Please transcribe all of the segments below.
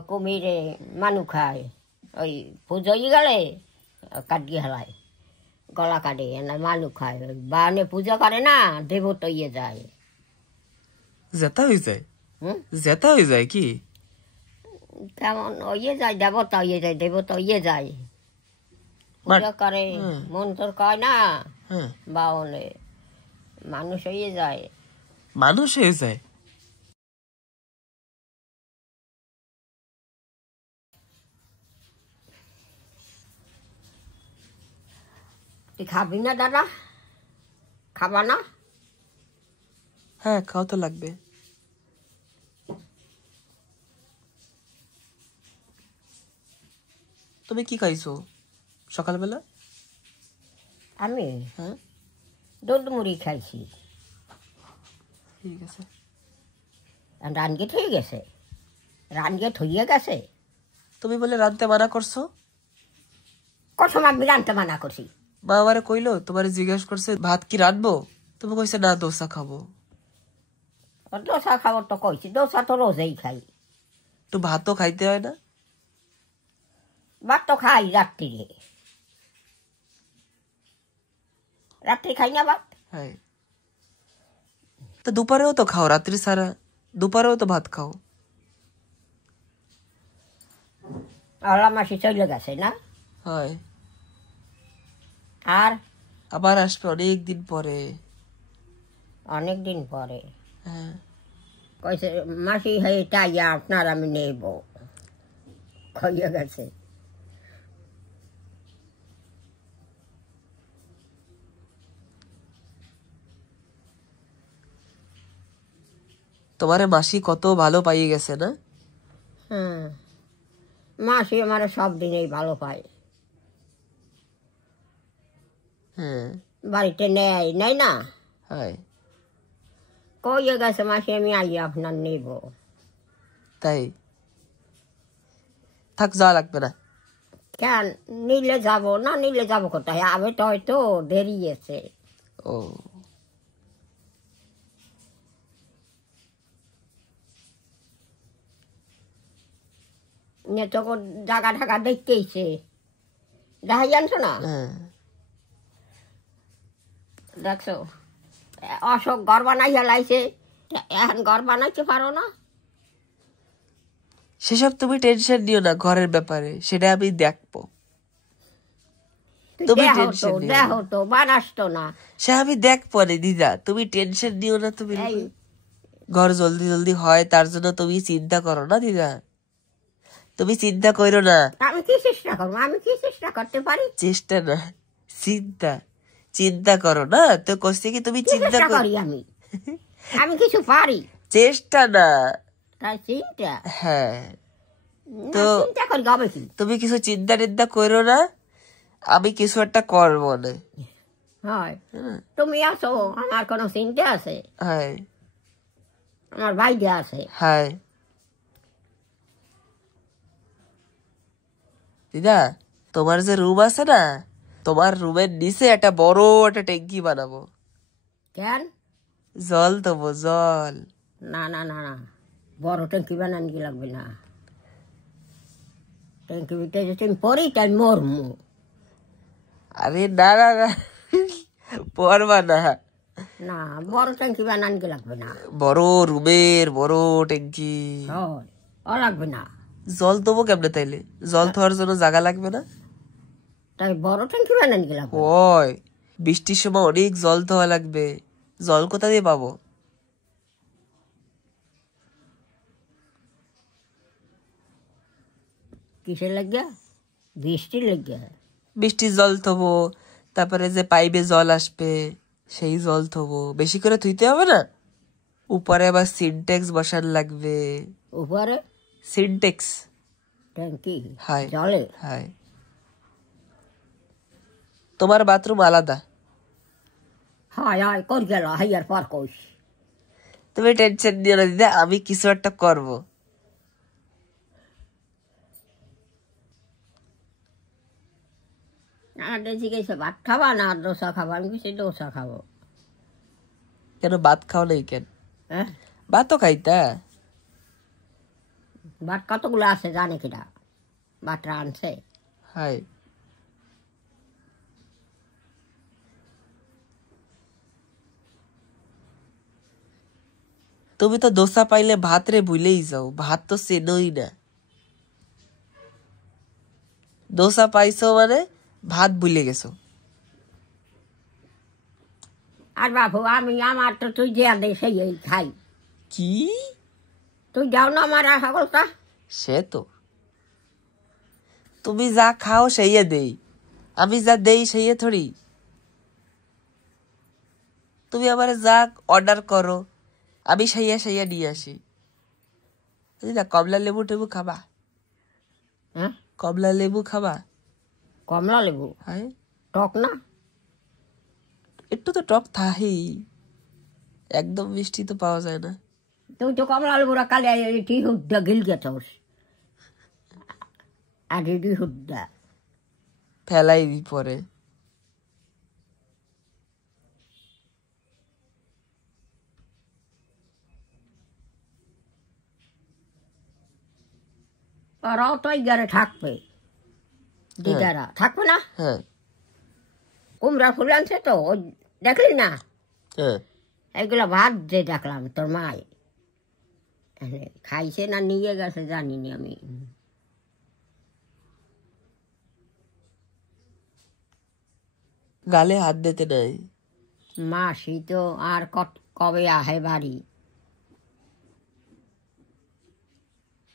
কুমিরে মানুষ খায় ওই পুজো গেলে কাটিয়ে হেলায় গলা কাটে না মানুষ খায় বানে পূজা করে না দেবতা ইয়ে যায় জেতা হয়ে যায় জেতা হয়ে যায় কি তেমন ইয়ে যায় দেবতা ইয়ে যায় দেবতা ইয়ে যায় পূজা করে মন্ত্র কয় না বা বলে মানুষ হয়ে যায় মানুষ হয়ে যায় তুই খাবি না দাদা খাবা না হ্যাঁ খাওয়া তো লাগবে তুমি কি খাইছো সকালবেলা আমি দুধ মুড়ি খাইছি ঠিক আছে রানগেট হয়ে গেছে রানগেট হইয়া গেছে তুমি বলে রানতে মানা করছো কত আমি রানতে মানা করছি মা আমারে কইলো তোমারে জিজ্ঞেস করছে ভাত কি রানবো তুমি কইছে না দোসা খাবো দোসা খাবো তো কইছি দোসা তো রোজেই খাই তো ভাত তো খাইতে হয় না ভাত তো খাই রাত্রিরে রাত্রি খাই না ভাত হ্যাঁ তো দুপুরেও তো খাও রাত্রি সারা দুপুরেও তো ভাত খাও আল্লাহ মাসি চলে গেছে না হয় আর আবার আসবে অনেক দিন পরে অনেক দিন পরে হ্যাঁ কইছে মাসি হয়ে তাইয়া আপনার আমি নেব খাইয়া গেছে তোমারে মাসি কত ভালো পাইয়ে গেছে না মাসি আমার সব দিনেই ভালো পায় বাড়িতে নেয় নাই না কইয়া গেছে মাসি আমি আইয়া আপনার নেব তাই থাক যাওয়া লাগবে না কেন নিলে যাব না নিলে যাব কোথায় আবে তো হয়তো দেরি আছে ও তখন জায়গা ঢাকা দেখতেইছে দেখাই জানছো না দেখছো অশোক ঘর বানাইয়া লাইছে এখন ঘর বানাইতে পারো না সেসব তুমি টেনশন নিও না ঘরের ব্যাপারে সেটা আমি দেখবো তুমি টেনশন নিও দেখো তো বানাস তো না সে আমি দেখবো রে দিদা তুমি টেনশন নিও না তুমি ঘর জলদি জলদি হয় তার জন্য তুমি চিন্তা করো না দিদা তুমি চিন্তা করো না আমি কি চেষ্টা করবো আমি কি চেষ্টা করতে পারি চেষ্টা না চিন্তা চিন্তা করো না তো কষ্ট কি তুমি চিন্তা করি আমি আমি কিছু পারি চেষ্টা না তাই চিন্তা হ্যাঁ তো চিন্তা করি হবে কি তুমি কিছু চিন্তা টিন্তা করো না আমি কিছু একটা করবো না হয় তুমি আসো আমার কোনো চিন্তা আছে হ্যাঁ আমার ভাইটা আছে হ্যাঁ দিদা তোমার যে রুম আছে না তোমার রুমের নিচে একটা বড় একটা ট্যাঙ্কি বানাবো কেন জল দেবো জল না না না না বড় ট্যাঙ্কি বানান কি লাগবে না ট্যাঙ্কি বিটে যদি পরি তাই মরমু আরে না না না পরবা না না বড় ট্যাঙ্কি বানান কি লাগবে না বড় রুমের বড় ট্যাঙ্কি ও লাগবে না জল দেবো কেমনে তাইলে জল দেওয়ার জন্য জায়গা লাগবে না তাই বড় ট্যাঙ্কি বানান কি লাগবে ওই বৃষ্টির সময় অনেক জল দেওয়া লাগবে জল কোথা দিয়ে পাবো কিসের লাগিয়া বৃষ্টির লাগিয়া বৃষ্টির জল থবো তারপরে যে পাইপে জল আসবে সেই জল থবো বেশি করে ধুইতে হবে না উপরে আবার সিনটেক্স বসান লাগবে উপরে সিনটেক্স ট্যাঙ্কি হাই জলে হাই তোমার বাথরুম আলাদা হাই হাই কর গেল হাইয়ার পর কইস তুমি টেনশন নিও না দিদা আমি কিছু একটা করবো জিজ্ঞেস ভাত খাবা না দোসা খাবা আমি কিছু দোসা খাবো কেন ভাত খাও নাই কেন হ্যাঁ ভাতও খাইতা ভাত কতগুলো আছে জানে কিনা ভাত রাঁধছে হাই তুমি তো দোসা পাইলে ভাত রে ভুলেই যাও ভাত তো চেনই না দোসা পাইছো মানে ভাত ভুলে গেছো আর বাবু আমি আমার তো তুই যে দে সেই খাই কি তুই যাও না আমার সকলটা সে তো তুমি যা খাও সেই দেই আমি যা দেই সেই থোড়ি তুমি আমার যা অর্ডার করো আমি সেই নিয়ে আসি না কমলা লেবু টেবু খাবা হ্যাঁ কমলা লেবু খাবা কমলা লেবু হ্যাঁ টক না একটু তো টক থাকেই একদম মিষ্টি তো পাওয়া যায় না তুই তো কমলা লেবুরা কালে এটি হুদ্দা গিল গেছস আর এটি হুদ্দা ফেলাই দি পরে ওরাও তো এই ঘরে থাকবে দিদারা থাকবে না হ্যাঁ কুমড়া ফুল আনছে তো দেখলি না হ্যাঁ এগুলো ভাত যে দেখলাম তোর মায় খাইছে না নিয়ে গেছে জানিনি আমি গালে হাত দিতে নাই মাসি তো আর কবে আহে বাড়ি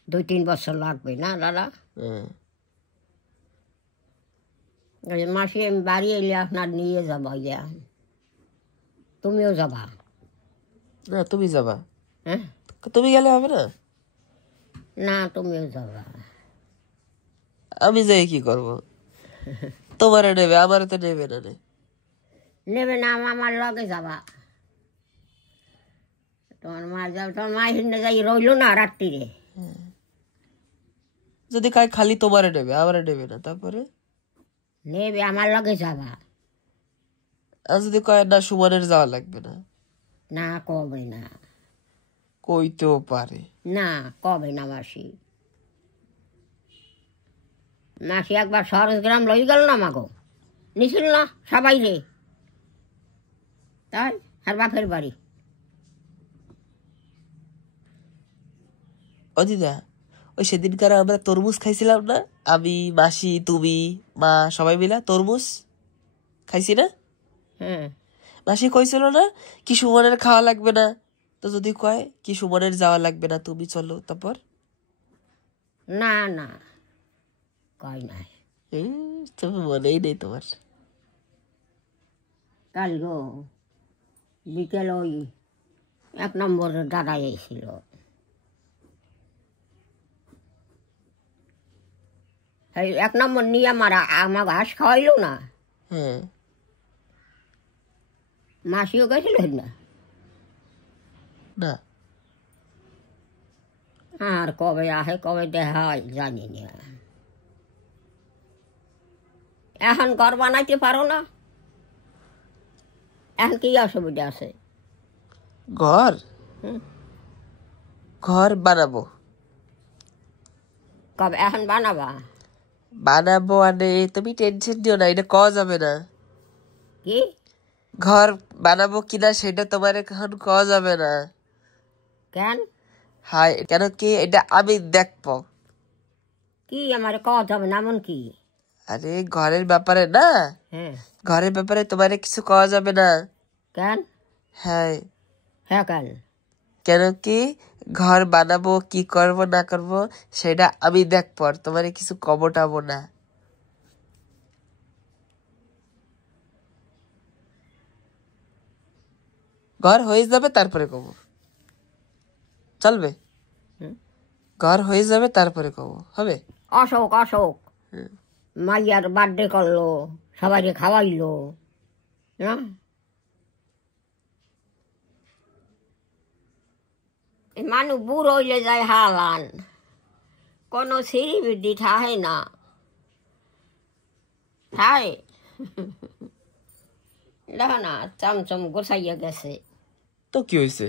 2-3 বছর লাগবে না দাদা মাসি আমি বাড়ি এলে আপনার নিয়ে যাবো তুমিও যাবা না তুমি যাবা হ্যাঁ তুমি গেলে হবে না না তুমিও যাবা আমি যাই কি করব তোমারে নেবে আমার তো নেবে না নেবে না আমার লগে যাবা তোমার মা যাবে তোমার মা হিন্দে যাই রইল না রাত্রিরে যদি খালি তোমারে নেবে আমারে নেবে না তারপরে নেবে আমার লগে যাবা আর যদি কয় না সুমনের যাওয়া লাগবে না না কবে না কইতেও পারে না কবে না মাসি মাসি একবার সরসগ্রাম লই গেল না মাগো নিছিল না সবাই রে তাই আর বাপের বাড়ি ও দিদা ওই সেদিনকার আমরা তরমুজ খাইছিলাম না আমি মাসি তুমি মা সবাই মিলা তরমুজ খাইছি না হ্যাঁ মাসি কইছিল না কি সুমনের খাওয়া লাগবে না তো যদি কয় কি সুমনের যাওয়া লাগবে না তুমি চলো তারপর না না কয় নাই তুমি মনেই নেই তোমার কাল গো বিকেল ওই 1 নম্বর দাদা এসেছিল এই 1 নম্বর নিয়ে আমার ঘাস খাওয়াইল না হ্যাঁ মাসিও গেছিল না না আর কবে আহে কবে দেখা হয় জানি না এখন ঘর বানাইতে পারো না এখন কি অসুবিধা আছে ঘর ঘর বানাবো কবে এখন বানাবা বানাবো মানে তুমি টেনশন দিও না এটা কওয়া যাবে না কি ঘর বানাবো কিনা সেটা তোমার এখন কওয়া যাবে না কেন হাই কেন কি এটা আমি দেখবো কি আমার কওয়া যাবে না এমন কি আরে ঘরের ব্যাপারে না হ্যাঁ ঘরের ব্যাপারে তোমার কিছু কওয়া যাবে না কেন হ্যাঁ হ্যাঁ কেন কেন কি ঘর বানাবো কি করব না করব সেটা আমি দেখবো আর তোমার কিছু কবটাবো না ঘর হয়ে যাবে তারপরে কব চলবে ঘর হয়ে যাবে তারপরে কব হবে অশোক অশোক মাইয়ার বার্থডে করলো সবাইকে খাওয়াইলো না মানুষ বুড়ো হইলে যায় হালান কোনো সিঁড়ি বিডি থাহে না থায় দেখো না চমচম গোছাইয়া গেছে তো কি হয়েছে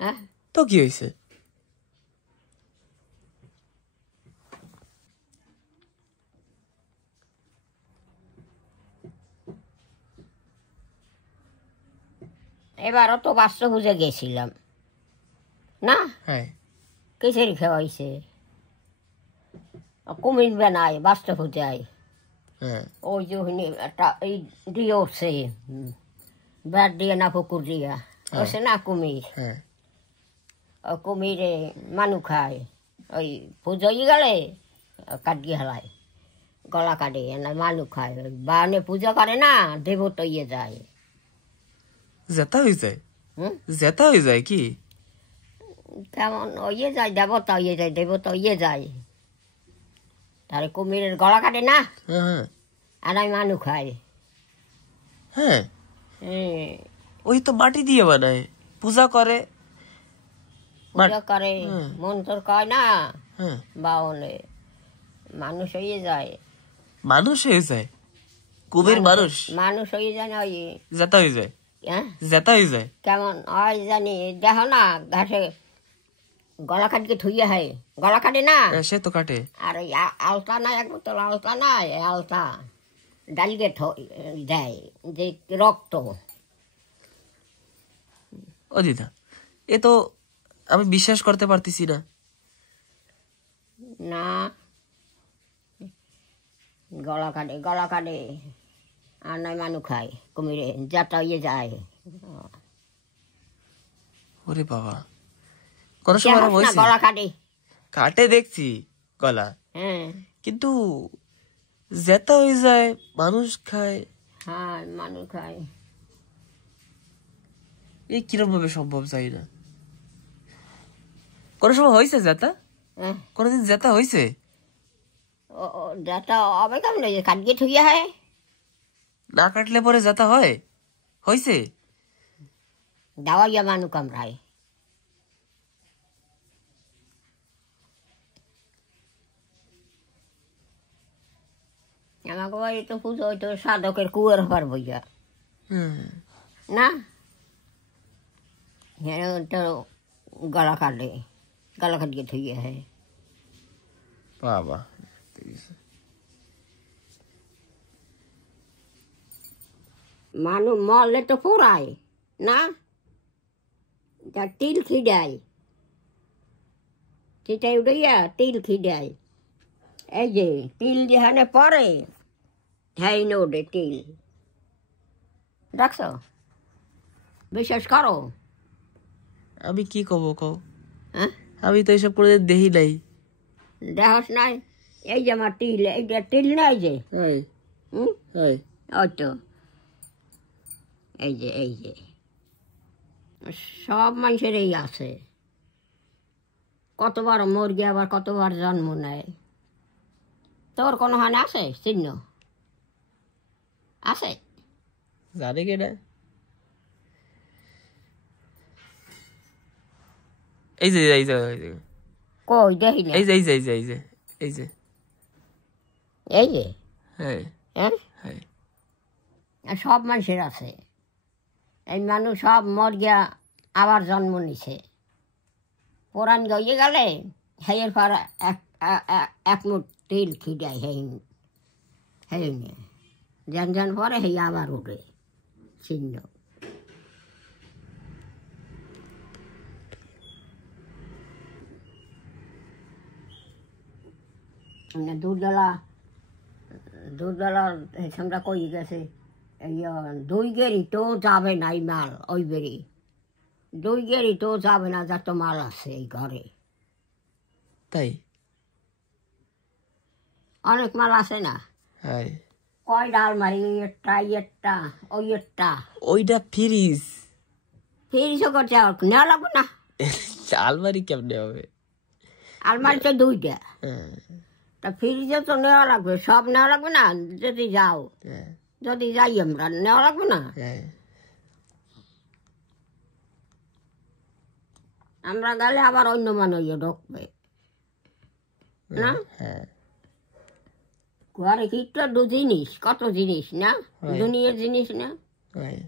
হ্যাঁ তো কি হয়েছে এবারও তো বাস্তব বুঝে গেছিলাম না, হ্যাঁ কিসের খাওয়াইছে কুমির বেনায় বাস্তব যায় হ্যাঁ ওই যে একটা এই দিয়ে উঠছে ব্যাট দিয়ে না পুকুর দিয়া ওসে না কুমির, হ্যাঁ ও কুমিরে মানু খায় ওই পুজোই গেলে কাটিয়ে হেলায় গলা কাটে না মানু খায় বানে পূজা করে না দেবতা ইয়ে যায়। জেতা হয়ে যায়, হুম জেতা হয়ে যায় কি কেমন ইয়ে যায় দেবতা ইয়ে যায় দেবতা ইয়ে যায় তাহলে কুমিরের গলা কাটে না হ্যাঁ আর আমি মানু খাই। হ্যাঁ হুম ওই তো মাটি দিয়ে বানায় পূজা করে, পূজা করে হুম। মন্ত্র কয় না হ্যাঁ বাউলে মানুষ হয়ে যায়, মানুষ হয়ে যায়, কুমির মানুষ মানুষ হয়ে যায় না ওই জেতা হয়ে যায়, হ্যাঁ জেতা হয়ে যায়। কেমন হয় জানি দেখো না ঘাসে গলা কাটকে থুইয়া হয় গলা কাটে না সে তো কাটে। আর ওই আলতা না এক বোতল আলতা না এই আলতা ডালিকে দেয় যে রক্ত। ও দিদা এ তো আমি বিশ্বাস করতে পারতেছি না। না গলা কাটে আর নয় মানু খায় কুমিরে যাটা ইয়ে যায়। ওরে বাবা কোন সময় না হয়েছে গলা কাটে কাটে দেখছি গলা, হ্যাঁ কিন্তু জেতা হয়ে যায় মানুষ খায়, হ্যাঁ মানু খায়। এই কিরম ভাবে সম্ভব জানি না। কোন সময় হয়েছে জেতা, হ্যাঁ কোনদিন জেতা হয়েছে? যাটা হবে কেমন কাটকে থুইয়া হয় না কাটলে পরে জেতা হয়, হয়েছে? দাওয়াইয়া মানু কামড়ায়। আমাকে বাড়ি তো পুজো হইতো সাধকের কুয়ার হবার বইয়া হুম না, হ্যাঁ তো গলা কাটিয়ে থুইয়া হয়। বাবা মানু মরলে তো পোড়ায় না, তা তিল খিডায় সেটাই উড়াইয়া তিল খিডায়। এই যে তিল যেখানে পরে হ্যাঁ নোডে তিল দেখছ বিশ্বাস করো? আমি কি কব কও, হ্যাঁ আমি তো এসব কোনোদিন দেখি নাই। দেহস নাই এই যে আমার তিল এইটা তিল নাই যে হুম ওই তো এই যে সব মানুষের এই আছে, কতবার মুরগি আবার কতবার জন্ম নেয়। তোর কোনো হানে আছে চিহ্ন আছে? জানে কেনা এই যে এই যে কই দেখি না এই যে এই যে এই যে এই যে এই যে এই যে হ্যাঁ হ্যাঁ হ্যাঁ আর সব মানুষের আছে। এই মানুষ সব মর গিয়া আবার জন্ম নিছে, পুরান গিয়ে গেলে হেয়ের পর এক মুঠ তিল খিটায় হেই জন পরে হেই আবার উঠে চিহ্ন। দুধবেলা আমরা কই গেছে দুই গেরি তো যাবে না এই মাল ওই বেরি দুই গেরি তো যাবে না যত মাল আছে এই ঘরে, তাই অনেক মাল আছে না। হ্যাঁ কয় ডাল মারি একটা ওই একটা ওইটা ফ্রিজ ফ্রিজও করছে নেওয়া লাগবে না। আলমারি কেমনে হবে? আলমারি তো দুইটা, হ্যাঁ তা ফ্রিজে তো নেওয়া লাগবে, সব নেওয়া লাগবে না। যদি যাও হ্যাঁ যদি যাই আমরা নেওয়া লাগবে না। হ্যাঁ আমরা গেলে আবার অন্য মানুষ ঢুকবে না। হ্যাঁ ঘরে কি দু জিনিস কত জিনিস না, দুনিয়ার জিনিস না। হ্যাঁ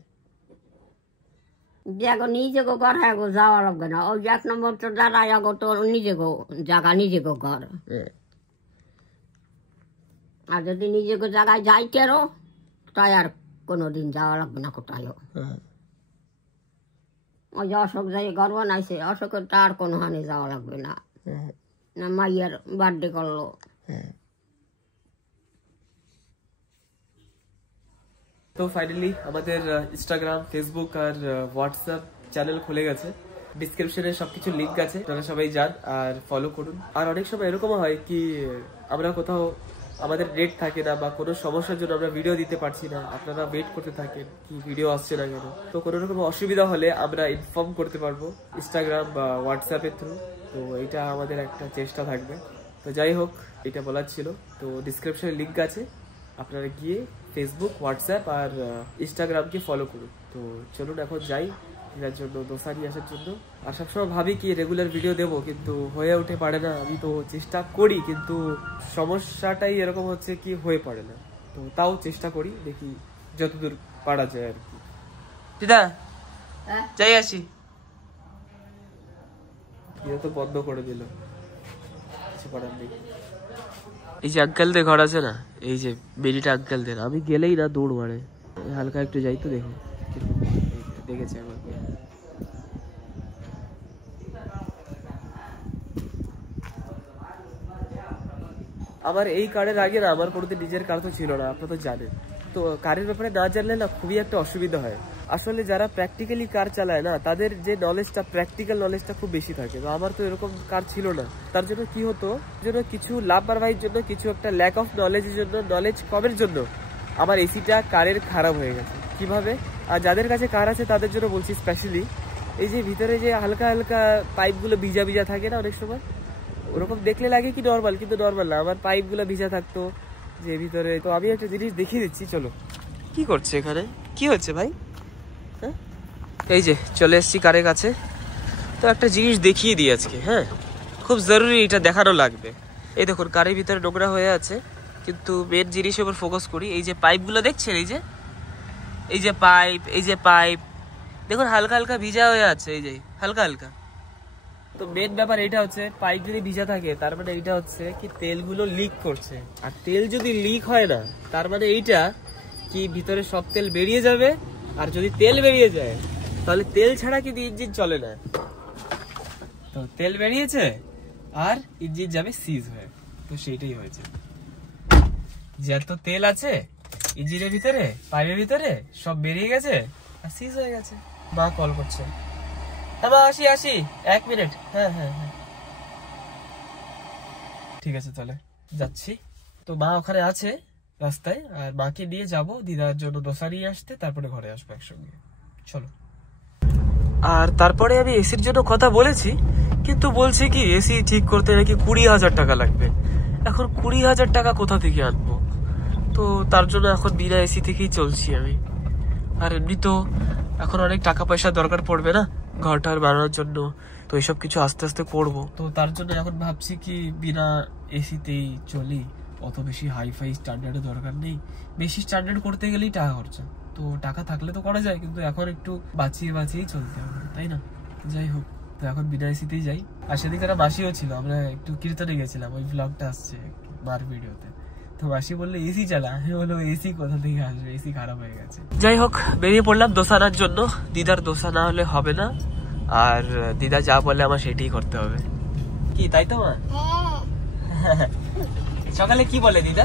দেখো নিজেকে ঘর হ্যাঁ যাওয়া লাগবে না। ওই 1 নম্বর তো যারা আগো তো নিজেকে জায়গা নিজেকে ঘর, আর যদি নিজেকে জায়গায় যাইতেরও তাই আর কোনোদিন যাওয়া লাগবে না কোথায়ও। ওই যে অশোক যাই ঘর বানাইছে, অশোকের তো আর কোনো হানি যাওয়া লাগবে না, না মাইয়ার বার্থডে করলো। তো ফাইনালি আমাদের ইনস্টাগ্রাম, ফেসবুক আর হোয়াটসঅ্যাপ চ্যানেল খুলে গেছে। ডিসক্রিপশনে সবকিছু লিঙ্ক আছে, আপনারা সবাই যান আর ফলো করুন। আর অনেক সময় এরকমও হয় কি আমরা কোথাও আমাদের নেট থাকে না বা কোনো সমস্যার জন্য আমরা ভিডিও দিতে পারছি না, আপনারা ওয়েট করতে থাকেন কি ভিডিও আসছে না কেন। তো কোনো রকম অসুবিধা হলে আমরা ইনফর্ম করতে পারবো ইনস্টাগ্রাম বা হোয়াটসঅ্যাপের থ্রু। তো এটা আমাদের একটা চেষ্টা থাকবে। তো যাই হোক, এটা বলার ছিল। তো ডিসক্রিপশনে লিঙ্ক আছে, আপনারা গিয়ে ফেসবুক, হোয়াটসঅ্যাপ আর ইনস্টাগ্রামকে ফলো করুন। তো চলুন এখন যাই এটার জন্য দোসা নিয়ে আসার জন্য। আর সবসময় ভাবি কি রেগুলার ভিডিও দেবো, কিন্তু হয়ে উঠে পারে না। আমি তো চেষ্টা করি, কিন্তু সমস্যাটাই এরকম হচ্ছে কি হয়ে পড়ে না। তো তাও চেষ্টা করি, দেখি যতদূর পারা যায় আর কি। দিদা যাই আসি। এটা তো বন্ধ করে দিল, কিছু করার নেই। এই যে আঙ্কেলদের ঘর আছে না, এই যে বেরিটা আঙ্কেলদের, আমি গেলেই না দৌড় মারে। হালকা একটু যাই তো দেখো, দেখেছে আমার। আমার এই কার্ডের আগে না আমার কোনোদিন নিজের কার তো ছিল না, আপনারা তো জানেন। তো কারের ব্যাপারে না জানলে না খুবই একটা অসুবিধা হয়। আসলে যারা প্র্যাকটিক্যালি কার চালায় না, তাদের যে নলেজটা, প্র্যাকটিক্যাল নলেজটা খুব বেশি থাকে। তো আমার তো এরকম কার ছিল না। তার জন্য কি হতো, জন্য কিছু লাপরবাহির জন্য, কিছু একটা ল্যাক অফ নলেজের জন্য, নলেজ কমের জন্য আমার এসিটা কারের খারাপ হয়ে গেছে। কিভাবে? আর যাদের কাছে কার আছে তাদের জন্য বলছি স্পেশালি, এই যে ভিতরে যে হালকা হালকা পাইপগুলো ভিজা ভিজা থাকে না অনেক সময়, ওরকম দেখলে লাগে কি নর্মাল, কিন্তু নর্মাল না। আমার পাইপগুলো ভিজা থাকতো যে ভিতরে। তো আমি একটা জিনিস দেখিয়ে দিচ্ছি, চলো। কি করছে এখানে, কি হচ্ছে ভাই? এই যে চলে এসেছি কারের কাছে। তো একটা জিনিস দেখিয়ে দিই আজকে, হ্যাঁ, খুব জরুরি, এটা দেখানো লাগবে। এই দেখুন কারের ভিতরে নোংরা হয়ে আছে, কিন্তু মেন জিনিসের উপর ফোকাস করি। এই যে পাইপগুলো দেখছেন, এই যে পাইপ দেখুন হালকা হালকা ভিজা হয়ে আছে, এই যে হালকা হালকা। তো মেন ব্যাপার এটা হচ্ছে, পাইপ যদি ভিজা থাকে তার মানে এইটা হচ্ছে কি তেলগুলো লিক করছে। আর তেল যদি লিক হয় না, তার মানে এইটা কি ভিতরে সব তেল বেরিয়ে যাবে। আর যদি তেল বেরিয়ে যায়, তাহলে তেল ছাড়া কিন্তু ইঞ্জিন চলে না। তো তেল বেরিয়েছে আর ইঞ্জিন যাবে সিজ হয়ে। তো সেইটাই হয়েছে, যত তেল আছে ইঞ্জিনের ভিতরে, পাইপের ভিতরে সব বেরিয়ে গেছে আর সিজ হয়ে গেছে। মা কল করছে, আসি 1 মিনিট। হ্যাঁ, ঠিক আছে, তাহলে যাচ্ছি। তো মা ওখানে আছে রাস্তায়, আর মাকে নিয়ে যাব দিদার জন্য দোসা নিয়ে আসতে, তারপরে ঘরে আসবো একসঙ্গে। চলো। আর তারপরে আমি এসির জন্য কথা বলেছি, কিন্তু বলছে কি এসি ঠিক করতে নাকি 20,000 টাকা লাগবে। এখন 20,000 টাকা কোথা থেকে আনবো? তো তার জন্য এখন বিনা এসি থেকেই চলছি আমি। আর এমনি তো এখন অনেক টাকা পয়সা দরকার পড়বে না ঘরটার বানানোর জন্য, তো এইসব কিছু আস্তে আস্তে করবো। তো তার জন্য এখন ভাবছি কি বিনা এসিতেই চলি, অত বেশি হাইফাই স্ট্যান্ডার্ডের দরকার নেই। বেশি স্ট্যান্ডার্ড করতে গেলেই টাকা খরচা। তো টাকা থাকলে তো করা যায়, কিন্তু এখন একটু বাঁচিয়েই চলতে হবে, তাই না? যাই হোক, তো এখন বিনা এসিতেই যাই। আর সেদিকে একটা মাসিও ছিল, আমরা একটু কীর্তনে গেছিলাম, ওই ব্লগটা আসছে মার ভিডিওতে। তো মাসি বললো এসি চালা, আমি বললো এসি কোথা থেকে আসবে, এসি খারাপ হয়ে গেছে। যাই হোক, বেরিয়ে পড়লাম দোসা আনার জন্য। দিদার দোসা না হলে হবে না, আর দিদা যা বলে আমার সেটাই করতে হবে। কি তাই তো মা? সকালে কি বলে দিদা?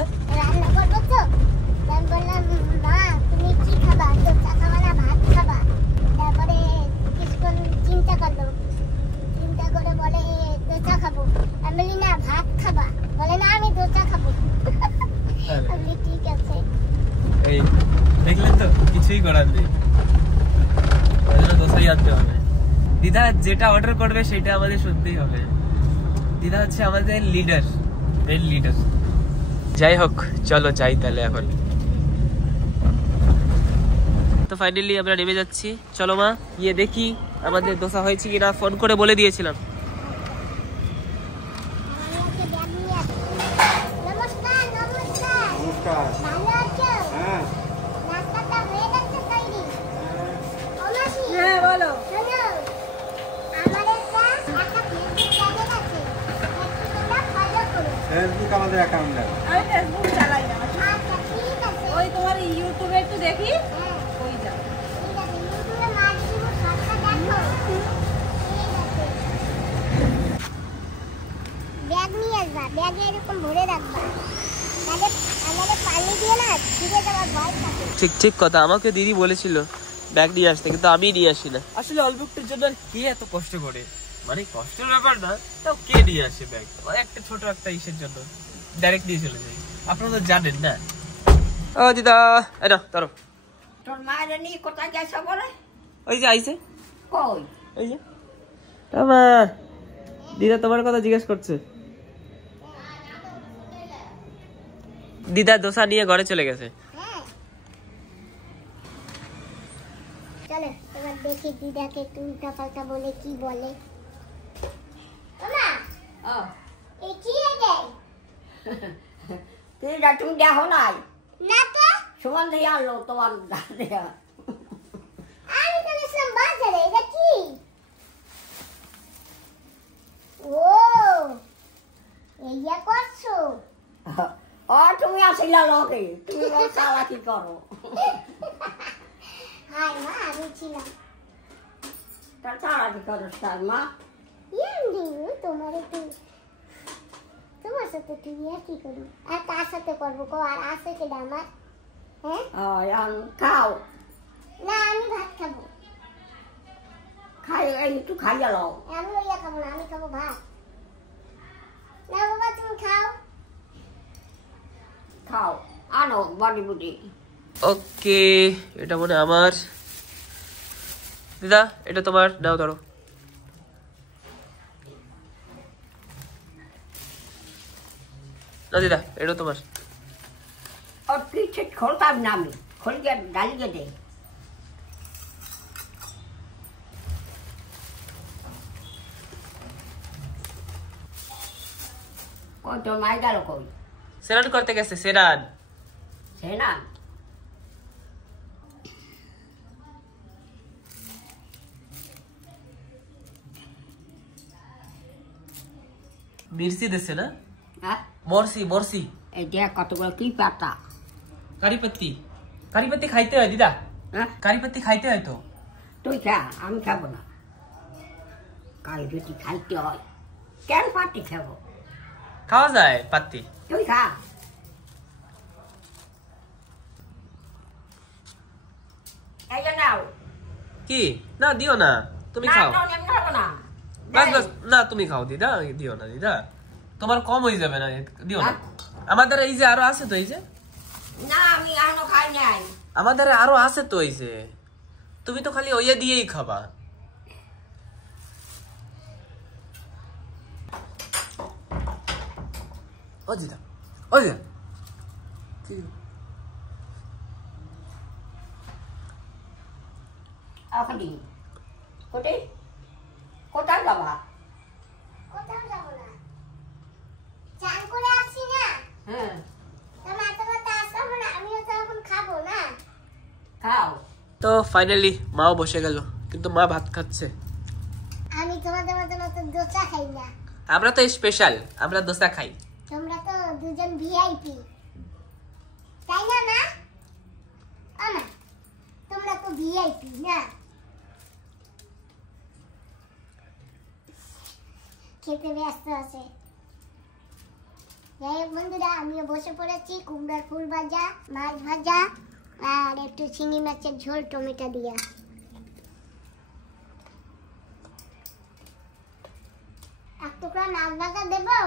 দেখলেন তো, কিছুই করার নেই, দোসাই আনতে হবে। দিদা যেটা অর্ডার করবে সেটা আমাদের শুনতেই হবে। দিদা হচ্ছে আমাদের লিডার, মেন লিডার। যাই হোক, চলো যাই তাহলে এখন। তো ফাইনালি আমরা নেমে যাচ্ছি। চলো মা, গিয়ে দেখি আমাদের দোসা হয়েছে কিনা। ফোন করে বলে দিয়েছিলাম। ফেসবুক আমাদের অ্যাকাউন্ট আছে। আমি ফেসবুক চালাই না। আচ্ছা ঠিক আছে। ওই তোমার ইউটিউবে একটু দেখি। ওই যাও। ঠিক আছে, ইউটিউবে মার দিব, সবটা ব্যাগ নিয়ে আসবা, ব্যাগে এরকম ভরে রাখবা, তাহলে আমাদের পানি দিয়ে না ছিঁড়ে যাওয়ার ভয় থাকে। ঠিক ঠিক কথা, আমাকে দিদি বলেছিল ব্যাগ নিয়ে আসতে, কিন্তু আমি নিয়ে আসি না। আসলে অল্প একটুর জন্য আর কে এত কষ্ট করে, মানে কষ্টের ব্যাপার না, তাও কে নিয়ে আসে ব্যাগ, একটা ছোট একটা ইসের জন্য ডাইরেক্ট নিয়ে চলে যাই। আপনারা তো জানেন না। ও দিদা, এই নাও ধরো। তোর মায়ের নিয়ে কোথায় গেছে বলে? ওই যে আইছে, কই? ওই যে আমা দিদা তোমার কথা জিজ্ঞেস করছে। দিদা দোসা নিয়ে ঘরে চলে গেছে। হ্যাঁ, চলো এবার দেখি দিদাকে একটু উল্টা পাল্টা বলে কি বলে। মামা, এই কি রে? তুই তুমি দেখো নাই? না তো, সুমন দিয়ে আনলো তোমার দেয়া। আমি তো দেখলাম বাজারে। এটা কি? ও, এইয়া করছো? ও তুমি আসিলা লগে, তুমি চালাকি করো। হাই মা, আমি ছিলাম। তার চালাকি করো তার মা। তোমার একটু, তোমার সাথে তুমি আর কি করবো, আর কার সাথে করবো কো? আর আছে কেডা আমার? হ্যাঁ, এখন খাও, না আমি ভাত খাবো। খাই একটু খাইয়া লও। আমি লইয়া খাবো না, আমি খাবো ভাত। না বাবা, তুমি খাও। খাও, আনো বডি বুটি। ওকে, এটা মনে আমার। দিদা এটা তোমার, নাও ধরো। না দিদা এটা তোমার। और पीछे खोलता भी ना मैं खोल के डाल के दे। कोई तो मार डालो कोई সেরান করতে গেছে, সেরান। है ना। মির্চি দিছে না? हाँ মরসি মরসি। ये देख कतगुलो की पाता। কারিপাত্তি, কারিপাত্তি খাইতে হয় দিদা, हाँ কারিপাত্তি খাইতে হয় তো। তুই খা, আমি খাবো না। কারি রুটি খাইতে হয়, কেন পাটি খাবো? খাওয়া যায় পাত্তি। তুই খা। এই যে নাও। কি না দিও না, তুমি না, খাও। না, আমি খাবো না। বাস বাস, না তুমি খাও দিদা, দিও না দিদা, তোমার কম হয়ে যাবে না, দিও না। হ্যাঁ? আমাদের এই যে আরো আছে তো, এই যে না আমি আনো খাই নাই। আমাদের আরো আছে তো, এই যে তুমি তো খালি ওইয়া দিয়েই খাবা। ও দিদা, ও দিদা, আখনি কোথায় কোথায় যাবা? কোথাও যাবো না, চান করে আসছি না। হ্যাঁ তোমার এত কথা আসবো না, আমিও তো এখন খাবো না। খাও। তো ফাইনালি মাও বসে গেল, কিন্তু মা ভাত খাচ্ছে। আমি তোমাদের মতো নতুন দোসা খাই না। আমরা তো স্পেশাল, আমরা দোসা খাই। তোমরা তো দুজন ভিআইপি, তাই না? না না, তোমরা তো ভিআইপি না। খেতে ব্যস্ত আছে। যাই হোক বন্ধুরা, আমিও বসে পড়েছি। কুমড়ার ফুল ভাজা, মাছ ভাজা আর একটু চিংড়ি মাছের ঝোল টমেটো দিয়া। এক টুকরা মাছ ভাজা দেবো